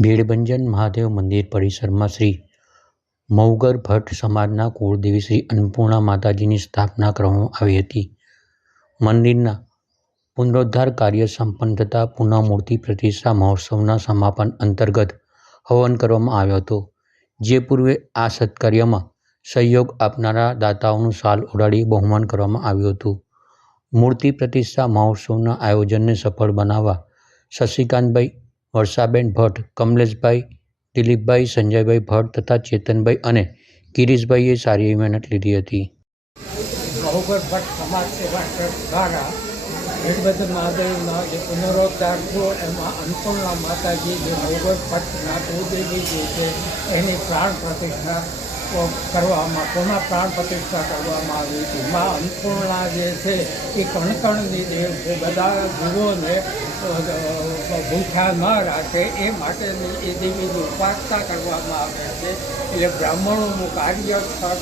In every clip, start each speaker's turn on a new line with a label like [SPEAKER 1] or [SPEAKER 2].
[SPEAKER 1] ભીડભંજન મહાદેવ મંદિર પરિસરમાં શ્રી મૌગર ભટ્ટ સમાજના કુળદેવી શ્રી અન્નપૂર્ણા માતાજીની સ્થાપના કરવામાં આવી હતી. મંદિરના પુનરોદ્ધાર કાર્ય સંપન્ન થતાં પુનઃમૂર્તિ પ્રતિષ્ઠા મહોત્સવના સમાપન અંતર્ગત હવન કરવામાં આવ્યો હતો. જે પૂર્વે આ સત્કાર્યમાં સહયોગ આપનારા દાતાઓનું સાલ ઉડાડી બહુમાન કરવામાં આવ્યું હતું. મૂર્તિ પ્રતિષ્ઠા મહોત્સવના આયોજનને સફળ બનાવવા શશિકાંતભાઈ વર્ષાબેન ભટ્ટ, કમલેશભાઈ, દિલીપભાઈ, સંજયભાઈ ભટ્ટ તથા ચેતનભાઈ અને ગિરીશભાઈએ સારી મહેનત લીધી હતી.
[SPEAKER 2] વીરભદ્ર મહાદેવના જે પુનરોદ્ધાર થયો, એમાં અન્નપૂર્ણા માતાજી જે મહોગર ભટ્ટના જે છે, એની પ્રાણ પ્રતિષ્ઠા કરવામાં કોના પ્રાણ પ્રતિષ્ઠા કરવામાં આવી હતી? માં અન્નપૂર્ણા જે છે, એ કણકણની દેવ છે. બધા જીવોને ભૂખ્યા ન રાખે એ માટેની એ દેવીની ઉપાસના કરવામાં આવે છે. એટલે બ્રાહ્મણોનું કાર્ય સ્થળ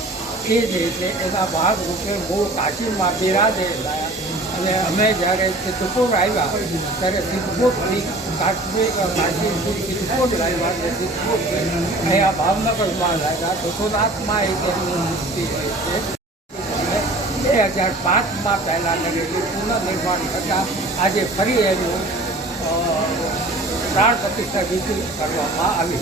[SPEAKER 2] એ જે છે. એના ભાગરૂપે મૂળ કાશીમાં બિરાજેલા અને અમે જ્યારે સિદ્ધપુર આવ્યા, ત્યારે સિદ્ધપુરથી કાશ્મીર, કાશીથી સિદ્ધપુર લાવ્યા અને સિદ્ધપુરથી. અહીંયા ભાવનગરમાં લાવ્યા રઘુનાથમાં એ તેમની મૂર્તિ હોય છે. બે હજાર પાંચમાં પહેલાં કરેલું પુનઃનિર્માણ થતાં આજે ફરી એનું પ્રાણ પ્રતિષ્ઠા વિકૃત કરવામાં આવી.